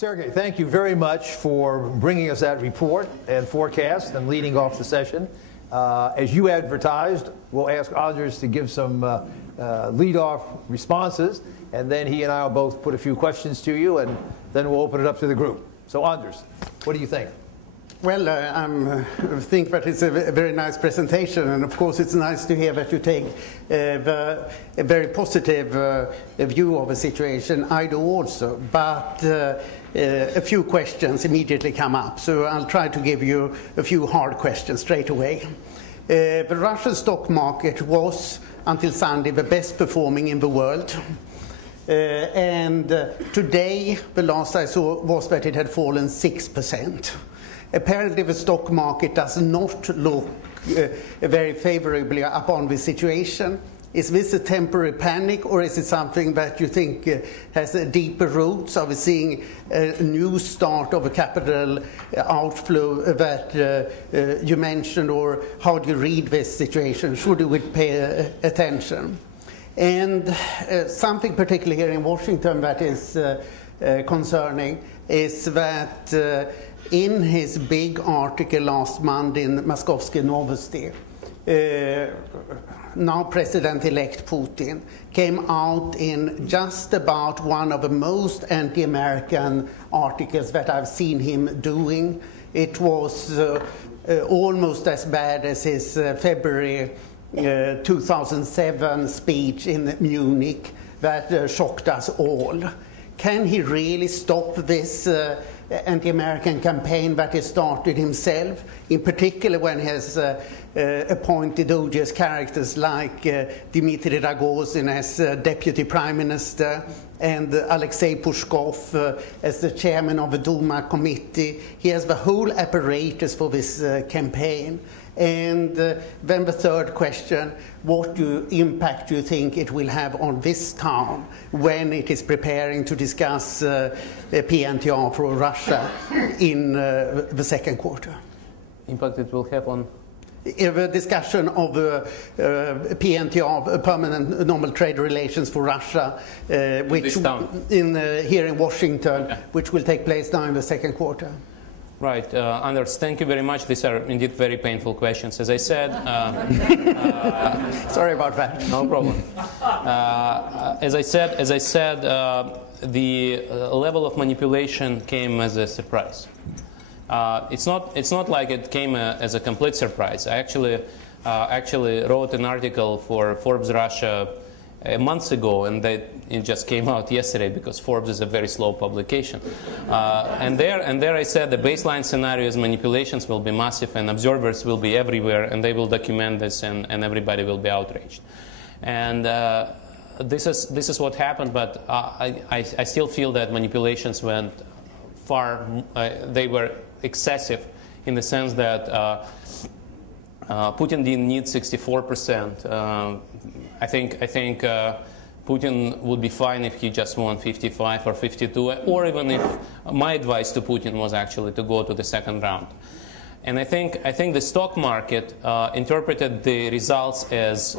Sergei, thank you very much for bringing us that report and forecast and leading off the session. As you advertised, we'll ask Anders to give some lead-off responses, and then he and I will both put a few questions to you, and then we'll open it up to the group. So, Anders, what do you think? Well, I think that it's a very nice presentation, and of course it's nice to hear that you take a very positive view of the situation. I do also, but a few questions immediately come up, so I'll try to give you a few hard questions straight away. The Russian stock market was, until Sunday, the best performing in the world. And today, the last I saw was that it had fallen 6%. Apparently the stock market does not look very favorably upon the situation. Is this a temporary panic, or is it something that you think has deeper roots? Are we seeing a new start of a capital outflow that you mentioned, or how do you read this situation? Should we pay attention? And something particularly here in Washington that is concerning is that in his big article last Monday in Moskovsky Novosti, now President-elect Putin came out in just about one of the most anti-American articles that I've seen him doing. It was almost as bad as his February 2007 speech in Munich that shocked us all. Can he really stop this anti-American campaign that he started himself, in particular when he has appointed odious characters like Dmitry Rogozin as deputy prime minister and Alexei Pushkov as the chairman of the Duma committee? He has the whole apparatus for this campaign. And then the third question, what impact do you think it will have on this town when it is preparing to discuss PNTR for Russia in the second quarter? Impact it will have on? The discussion of PNTR, permanent normal trade relations for Russia, which here in Washington, okay, which will take place now in the second quarter. Right, Anders, thank you very much. These are indeed very painful questions. As I said, sorry about that. No problem. As I said, the level of manipulation came as a surprise. It's not like it came as a complete surprise. I actually wrote an article for Forbes Russia months ago, and it just came out yesterday because Forbes is a very slow publication. And there I said the baseline scenario is manipulations will be massive and observers will be everywhere and they will document this and everybody will be outraged. And this is what happened, but I still feel that manipulations went far. They were excessive in the sense that Putin didn't need 64%. I think Putin would be fine if he just won 55 or 52, or even if my advice to Putin was actually to go to the second round. And I think the stock market interpreted the results as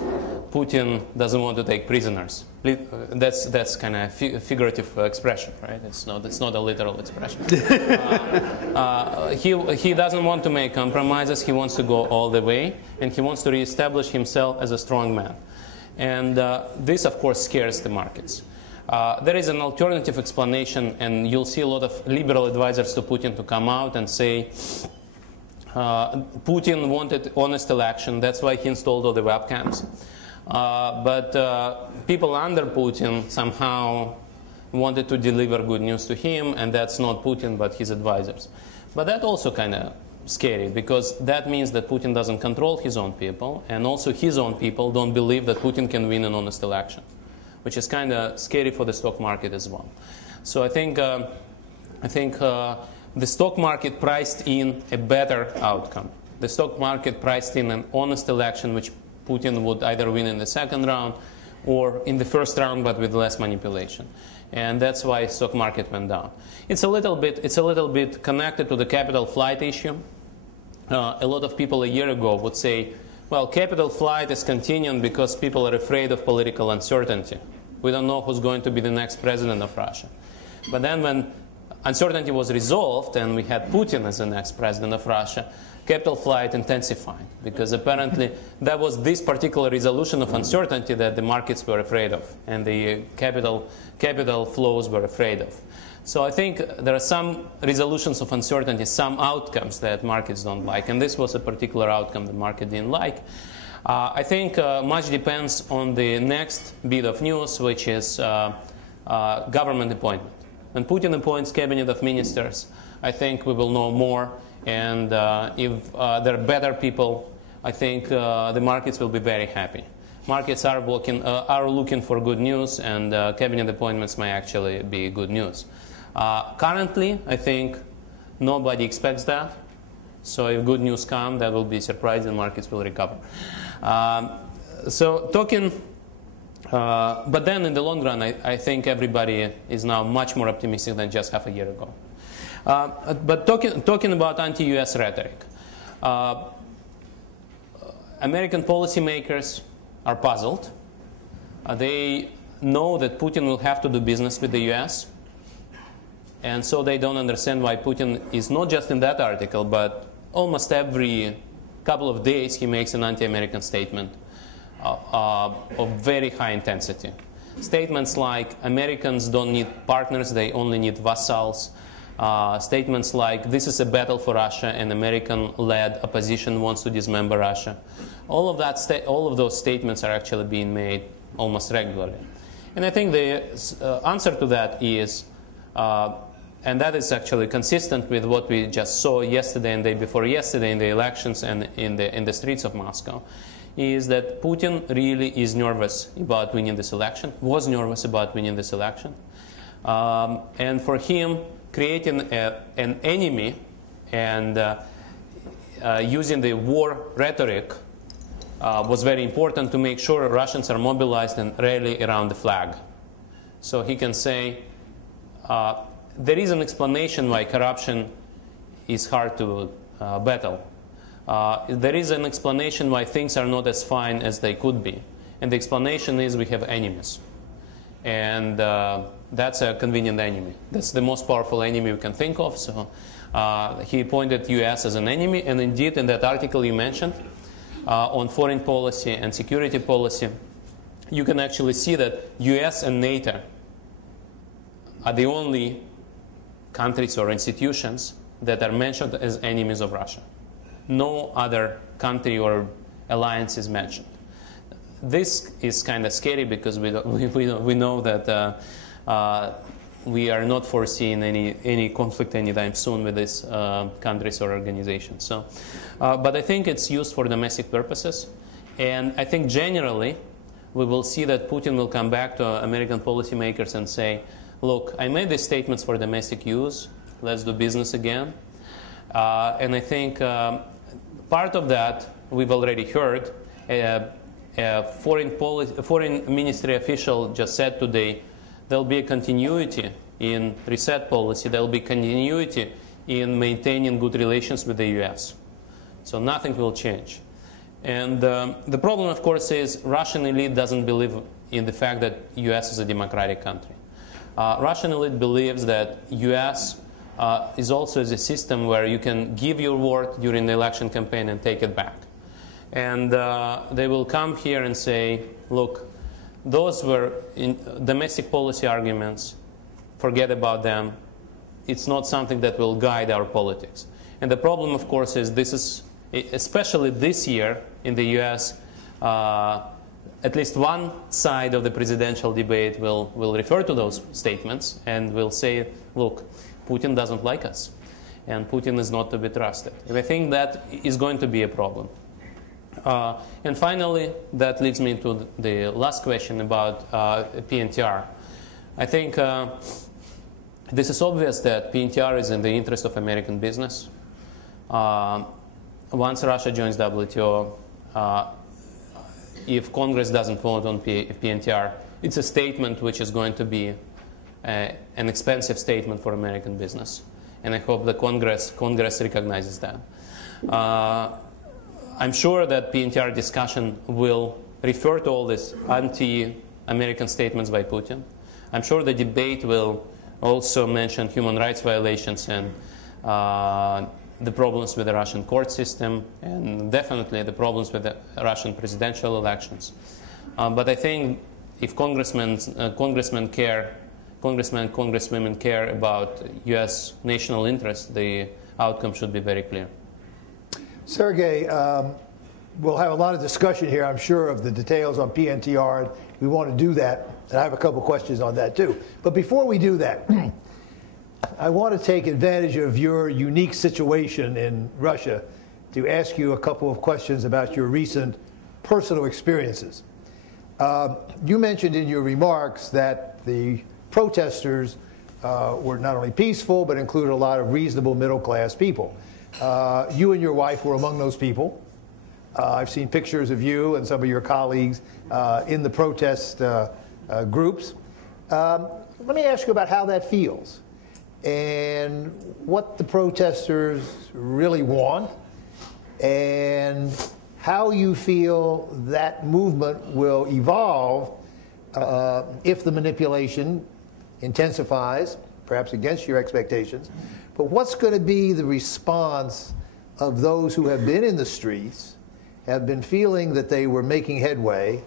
Putin doesn't want to take prisoners. That's kind of a figurative expression, right? It's not a literal expression. He doesn't want to make compromises. He wants to go all the way, and he wants to reestablish himself as a strong man. And this, of course, scares the markets. There is an alternative explanation, and you'll see a lot of liberal advisors to Putin to come out and say, Putin wanted honest election, that's why he installed all the webcams. But people under Putin somehow wanted to deliver good news to him, and that's not Putin but his advisors. But that also kind of scary, because that means that Putin doesn't control his own people, and also his own people don't believe that Putin can win an honest election, which is kind of scary for the stock market as well. So I think the stock market priced in a better outcome. The stock market priced in an honest election, which Putin would either win in the second round or in the first round, but with less manipulation. And that's why the stock market went down. It's a little bit connected to the capital flight issue. A lot of people a year ago would say, well, capital flight is continuing because people are afraid of political uncertainty. We don't know who's going to be the next president of Russia. But then when uncertainty was resolved and we had Putin as the next president of Russia, capital flight intensified, because apparently that was this particular resolution of uncertainty that the markets were afraid of and the capital flows were afraid of. So I think there are some resolutions of uncertainty, some outcomes that markets don't like, and this was a particular outcome the market didn't like. I think much depends on the next bit of news, which is government appointment. When Putin appoints cabinet of ministers, I think we will know more, and if there are better people, I think the markets will be very happy. Markets are looking for good news, and cabinet appointments may actually be good news. Currently, I think nobody expects that. So if good news comes, that will be surprising. Markets will recover. But then in the long run, I think everybody is now much more optimistic than just half a year ago. But talking about anti-US rhetoric, American policymakers are puzzled. They know that Putin will have to do business with the US. And so they don't understand why Putin is not just in that article, but almost every couple of days he makes an anti-American statement of very high intensity. Statements like Americans don't need partners, they only need vassals. Statements like this is a battle for Russia and American-led opposition wants to dismember Russia. All of those statements are actually being made almost regularly. And I think the answer to that is and that is actually consistent with what we just saw yesterday and the day before yesterday in the elections and in the streets of Moscow, is that Putin really is nervous about winning this election, was nervous about winning this election. And for him, creating an enemy and using the war rhetoric was very important to make sure Russians are mobilized and rally around the flag. So he can say, there is an explanation why corruption is hard to battle. There is an explanation why things are not as fine as they could be. And the explanation is we have enemies. And that's a convenient enemy. That's the most powerful enemy we can think of. So he appointed US as an enemy. And indeed, in that article you mentioned on foreign policy and security policy, you can actually see that US and NATO are the only countries or institutions that are mentioned as enemies of Russia. No other country or alliance is mentioned. This is kind of scary because we know that we are not foreseeing any conflict anytime soon with these countries or organizations. So, but I think it's used for domestic purposes. And I think generally we will see that Putin will come back to American policymakers and say, look, I made these statements for domestic use. Let's do business again. And I think part of that we've already heard. A foreign ministry official just said today there will be a continuity in reset policy. There will be continuity in maintaining good relations with the US. So nothing will change. And the problem, of course, is Russian elite doesn't believe in the fact that US is a democratic country. Russian elite believes that US is also a system where you can give your word during the election campaign and take it back. And they will come here and say, look, those were domestic policy arguments. Forget about them. It's not something that will guide our politics. And the problem, of course, is this is, especially this year in the US, at least one side of the presidential debate will refer to those statements and will say, look, Putin doesn't like us. And Putin is not to be trusted. And I think that is going to be a problem. And finally, that leads me to the last question about PNTR. I think this is obvious that PNTR is in the interest of American business. Once Russia joins WTO, if Congress doesn't vote on PNTR, it's a statement which is going to be an expensive statement for American business. And I hope the Congress recognizes that. I'm sure that PNTR discussion will refer to all these anti-American statements by Putin. I'm sure the debate will also mentioned human rights violations and the problems with the Russian court system, and definitely the problems with the Russian presidential elections. But I think if congressmen, congresswomen care about U.S. national interest, the outcome should be very clear. Sergei, we'll have a lot of discussion here, I'm sure, of the details on PNTR. We want to do that, and I have a couple questions on that too. But before we do that, I want to take advantage of your unique situation in Russia to ask you a couple of questions about your recent personal experiences. You mentioned in your remarks that the protesters were not only peaceful, but included a lot of reasonable middle-class people. You and your wife were among those people. I've seen pictures of you and some of your colleagues in the protest groups. Let me ask you about how that feels and what the protesters really want and how you feel that movement will evolve if the manipulation intensifies, perhaps against your expectations. But what's going to be the response of those who have been in the streets, have been feeling that they were making headway,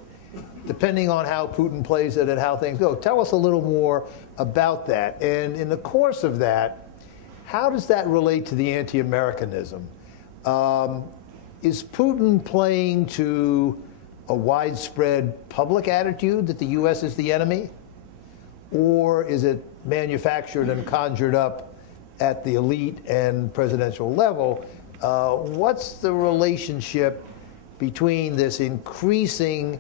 depending on how Putin plays it and how things go? Tell us a little more about that. And in the course of that, how does that relate to the anti-Americanism? Is Putin playing to a widespread public attitude that the U.S. is the enemy? Or is it manufactured and conjured up at the elite and presidential level? What's the relationship between this increasing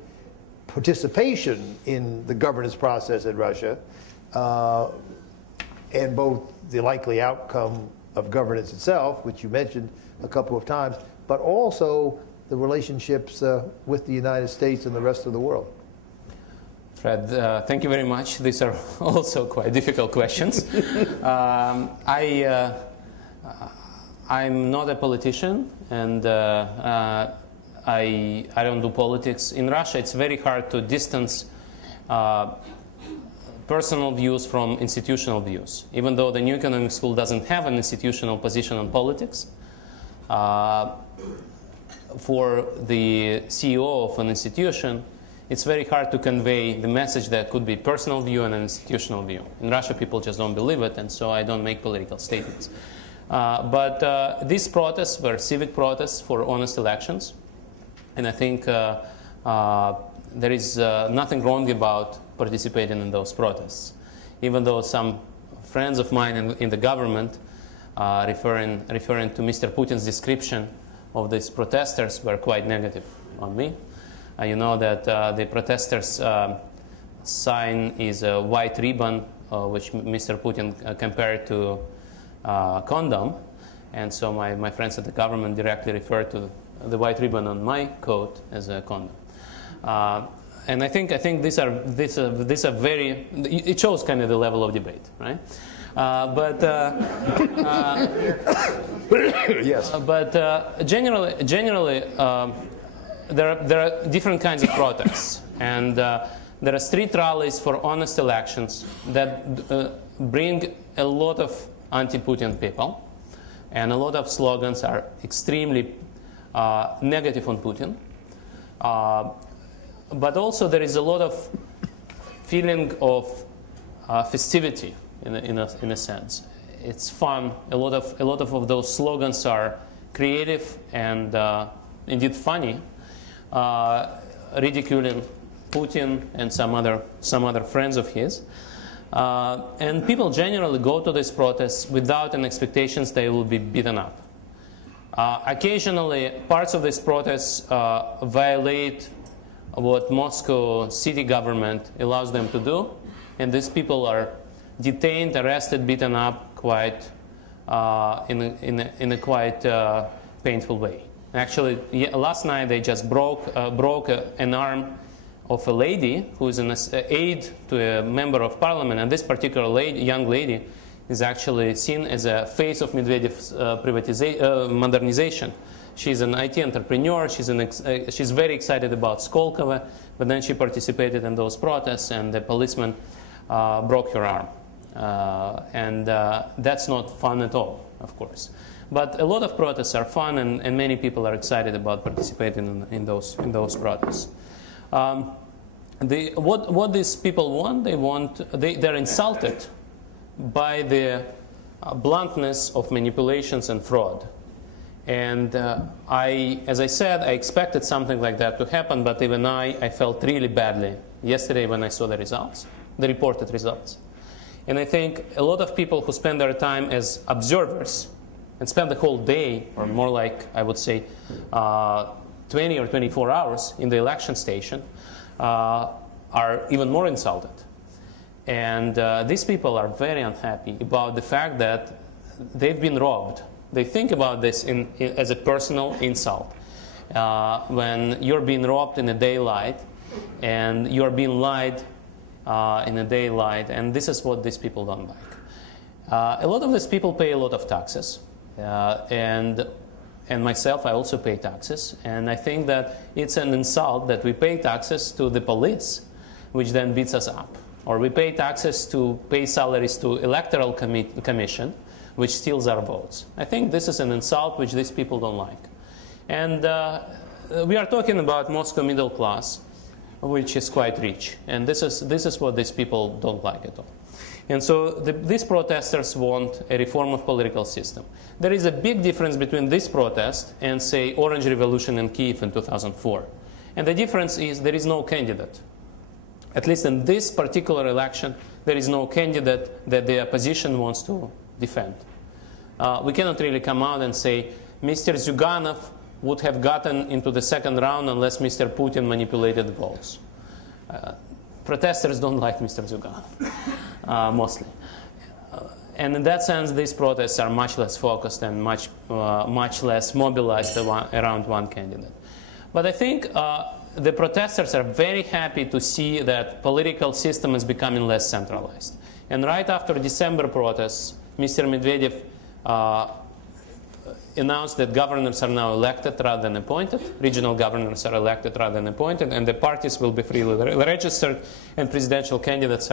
participation in the governance process in Russia and both the likely outcome of governance itself, which you mentioned a couple of times, but also the relationships with the United States and the rest of the world? Fred, thank you very much. These are also quite difficult questions. I'm not a politician, and I don't do politics. In Russia, it's very hard to distance personal views from institutional views. Even though the New Economic School doesn't have an institutional position on politics, for the CEO of an institution, it's very hard to convey the message that could be personal view and an institutional view. In Russia, people just don't believe it, and so I don't make political statements. But these protests were civic protests for honest elections, and I think there is nothing wrong about participating in those protests, even though some friends of mine in the government, referring to Mr. Putin's description of these protesters, were quite negative on me. You know that the protesters' sign is a white ribbon, which Mr. Putin compared to condom, and so my friends at the government directly referred to the white ribbon on my coat as a condom. And I think these are very. It shows kind of the level of debate, right? Yes. But generally, there are different kinds of protests, and there are street rallies for honest elections that bring a lot of anti-Putin people, and a lot of slogans are extremely negative on Putin. But also there is a lot of feeling of festivity in a sense. It's fun. A lot of those slogans are creative and indeed funny, ridiculing Putin and some other friends of his. And people generally go to these protests without an expectation they will be beaten up. Occasionally, parts of these protests violate what Moscow city government allows them to do, and these people are detained, arrested, beaten up quite in a quite painful way. Actually, last night they just broke an arm of a lady who is an aide to a member of parliament, and this particular young lady is actually seen as a face of Medvedev's modernization. She's an IT entrepreneur. She's very excited about Skolkovo, but then she participated in those protests, and the policeman broke her arm. And that's not fun at all, of course. But a lot of protests are fun, and many people are excited about participating in those protests. What these people want, they're insulted by the bluntness of manipulations and fraud. And as I said, I expected something like that to happen, but even I felt really badly yesterday when I saw the results, the reported results. And I think a lot of people who spend their time as observers and spend the whole day, or more like, I would say, 20 or 24 hours in the election station, are even more insulted. And these people are very unhappy about the fact that they've been robbed. They think about this as a personal insult. When you're being robbed in the daylight, and you're being lied in the daylight, and this is what these people don't like. A lot of these people pay a lot of taxes, and myself, I also pay taxes, and I think that it's an insult that we pay taxes to the police, which then beats us up, or we pay taxes to pay salaries to electoral commission, which steals our votes. I think this is an insult which these people don't like. And we are talking about Moscow middle class, which is quite rich. And this is what these people don't like at all. And so these protesters want a reform of political system. There is a big difference between this protest and, say, Orange Revolution in Kyiv in 2004. And the difference is there is no candidate. At least in this particular election, there is no candidate that the opposition wants to defend. We cannot really come out and say, Mr. Zyuganov would have gotten into the second round unless Mr. Putin manipulated votes. Protesters don't like Mr. Zyuganov, mostly. And in that sense, these protests are much less focused and much less mobilized around one candidate. But I think the protesters are very happy to see that political system is becoming less centralized. And right after December protests, Mr. Medvedev announced that governors are now elected rather than appointed. Regional governors are elected rather than appointed, and the parties will be freely registered, and presidential candidates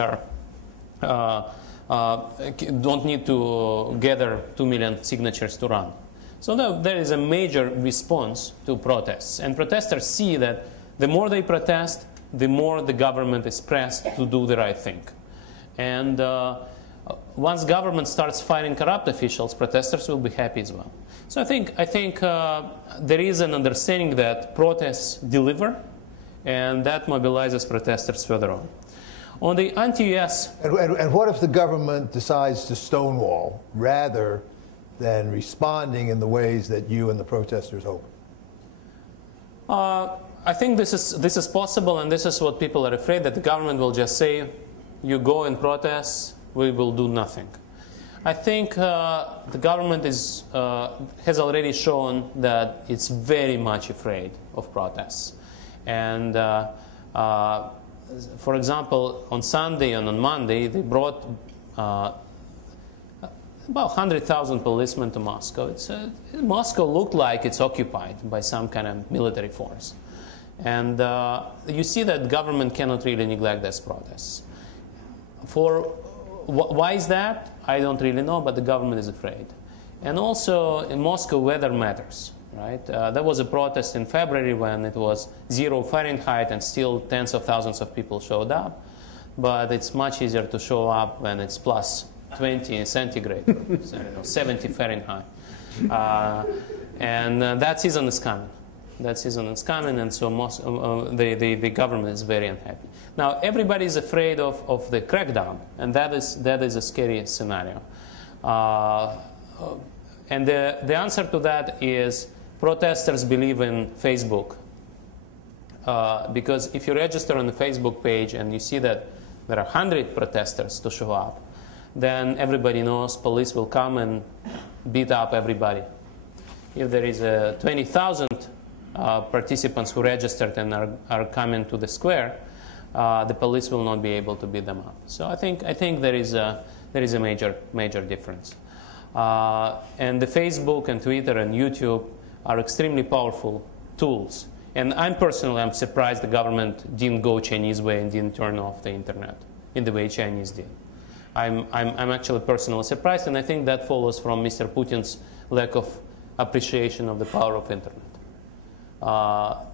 don't need to gather 2 million signatures to run. So there is a major response to protests, and protesters see that the more they protest, the more the government is pressed to do the right thing. And once government starts firing corrupt officials, protesters will be happy as well. So I think there is an understanding that protests deliver, and that mobilizes protesters further on. On the anti-US... And what if the government decides to stonewall rather than responding in the ways that you and the protesters hope? I think this is possible, and this is what people are afraid, that the government will just say, you go and protest, we will do nothing. I think the government has already shown that it's very much afraid of protests. And for example, on Sunday and on Monday, they brought about 100,000 policemen to Moscow. Moscow looked like it's occupied by some kind of military force. And you see that government cannot really neglect these protests. Why is that? I don't really know, but the government is afraid. And also, in Moscow, weather matters, right? There was a protest in February when it was 0 Fahrenheit and still tens of thousands of people showed up. But it's much easier to show up when it's plus 20 centigrade, 70 Fahrenheit. And that season is coming. That season is coming, and so the government is very unhappy. Now, everybody is afraid of the crackdown, and that is a scary scenario. And the answer to that is protesters believe in Facebook. Because if you register on the Facebook page and you see that there are 100 protesters to show up, then everybody knows police will come and beat up everybody. If there is 20,000 participants who registered and are coming to the square, the police will not be able to beat them up. So I think there is a major difference. And the Facebook and Twitter and YouTube are extremely powerful tools. And I'm surprised the government didn't go Chinese way and didn't turn off the internet in the way Chinese did. I'm actually personally surprised, and I think that follows from Mr. Putin's lack of appreciation of the power of internet.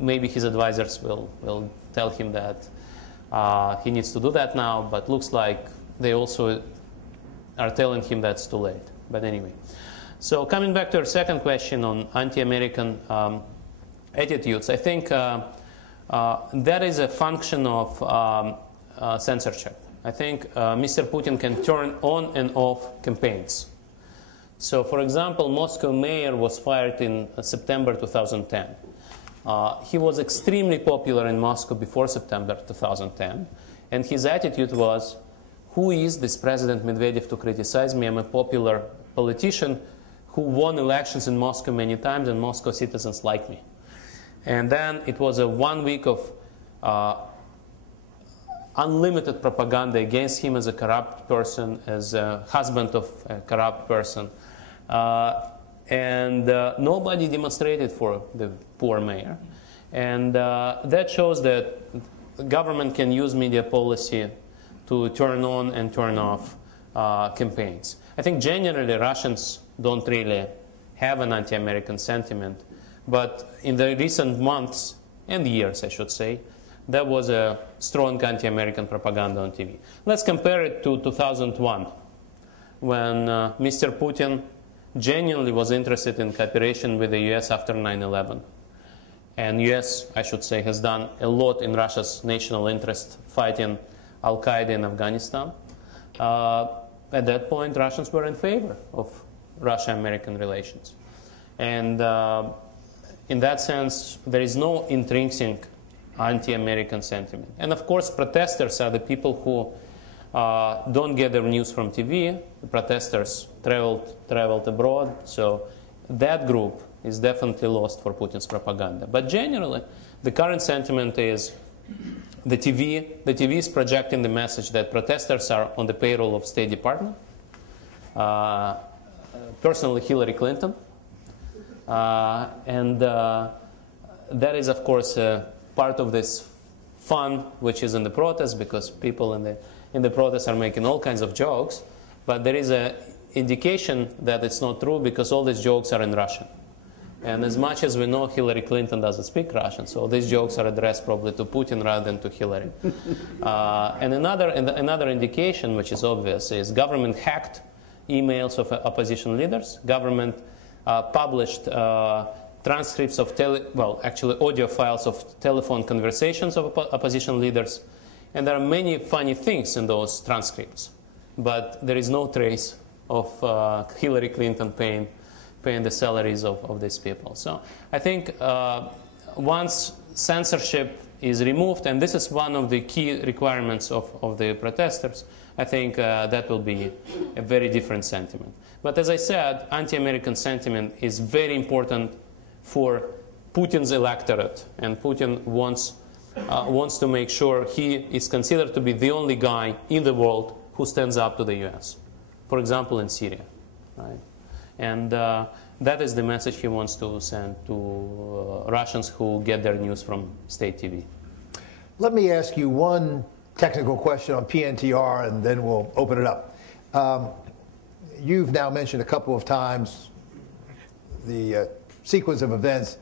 Maybe his advisors will tell him that he needs to do that now, but looks like they also are telling him that's too late. But anyway. So coming back to our second question on anti-American attitudes, I think that is a function of censorship. I think Mr. Putin can turn on and off campaigns. So, for example, Moscow mayor was fired in September 2010. He was extremely popular in Moscow before September 2010, and his attitude was, who is this President Medvedev to criticize me? I'm a popular politician who won elections in Moscow many times, and Moscow citizens like me. And then it was a 1 week of unlimited propaganda against him as a corrupt person, as a husband of a corrupt person. And nobody demonstrated for the poor mayor. And that shows that the government can use media policy to turn on and turn off campaigns. I think generally Russians don't really have an anti-American sentiment. But in the recent months, and years I should say, there was a strong anti-American propaganda on TV. Let's compare it to 2001, when Mr. Putin genuinely was interested in cooperation with the US after 9/11. And US, I should say, has done a lot in Russia's national interest fighting Al-Qaeda in Afghanistan. At that point, Russians were in favor of Russia-American relations. And in that sense, there is no intrinsic anti-American sentiment. And of course, protesters are the people who don't get their news from TV. The protesters traveled abroad. So that group is definitely lost for Putin's propaganda. But generally, the current sentiment is the TV is projecting the message that protesters are on the payroll of State Department, personally Hillary Clinton, and that is, of course, part of this fun which is in the protest, because people in the protests are making all kinds of jokes, but there is an indication that it's not true because all these jokes are in Russian. And as much as we know, Hillary Clinton doesn't speak Russian, so these jokes are addressed probably to Putin rather than to Hillary. And another indication, which is obvious, is government hacked emails of opposition leaders. Government published transcripts of audio files of telephone conversations of opposition leaders. And there are many funny things in those transcripts, but there is no trace of Hillary Clinton paying the salaries of these people. So I think once censorship is removed, and this is one of the key requirements of the protesters, I think that will be a very different sentiment. But as I said, anti-American sentiment is very important for Putin's electorate, and Putin wants to make sure he is considered to be the only guy in the world who stands up to the US, for example, in Syria, right? And that is the message he wants to send to Russians who get their news from state TV. Let me ask you one technical question on PNTR, and then we'll open it up. You've now mentioned a couple of times the sequence of events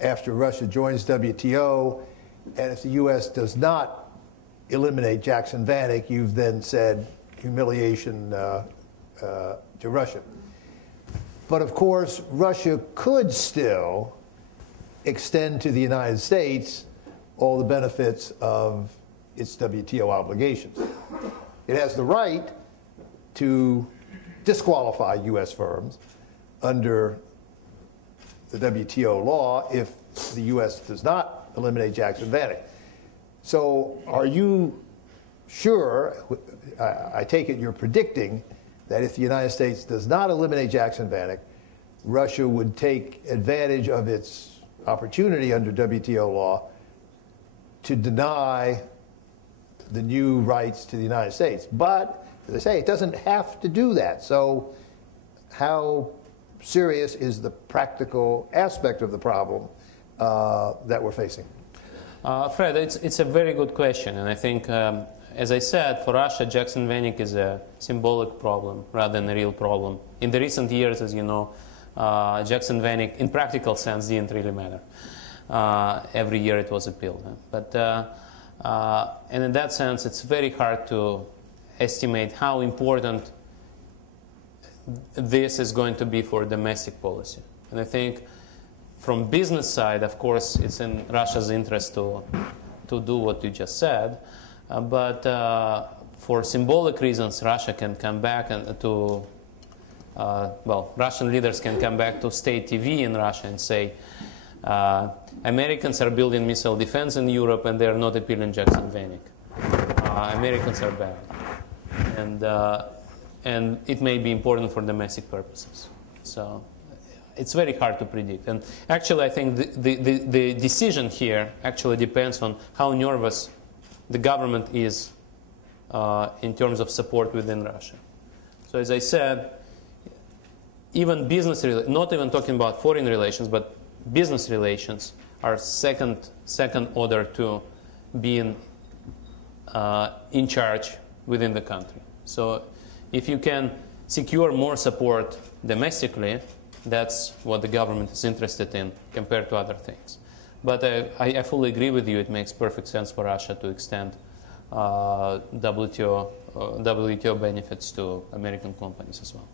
after Russia joins WTO, and if the U.S. does not eliminate Jackson Vanik, you've then said humiliation to Russia. But of course, Russia could still extend to the United States all the benefits of its WTO obligations. It has the right to disqualify U.S. firms under the WTO law if the U.S. does not eliminate Jackson Vanik. So are you sure, I take it you're predicting, that if the United States does not eliminate Jackson Vanik, Russia would take advantage of its opportunity under WTO law to deny the new rights to the United States. But, as I say, it doesn't have to do that. So how serious is the practical aspect of the problem that we're facing? Fred, it's a very good question, and I think as I said, for Russia, Jackson-Vanik is a symbolic problem rather than a real problem. In the recent years, as you know, Jackson-Vanik, in practical sense, didn't really matter. Every year it was appealed. But, and in that sense, it's very hard to estimate how important this is going to be for domestic policy. And I think from business side, of course, it's in Russia's interest to do what you just said. But for symbolic reasons, Russia can come back and to, well, Russian leaders can come back to state TV in Russia and say, Americans are building missile defense in Europe and they are not appealing Jackson-Vanik. Americans are bad. And it may be important for domestic purposes. So it's very hard to predict. And actually, I think the decision here actually depends on how nervous the government is in terms of support within Russia. So as I said, even business, not even talking about foreign relations, but business relations are second order to being in charge within the country. So if you can secure more support domestically, that's what the government is interested in compared to other things. But I fully agree with you. It makes perfect sense for Russia to extend WTO benefits to American companies as well.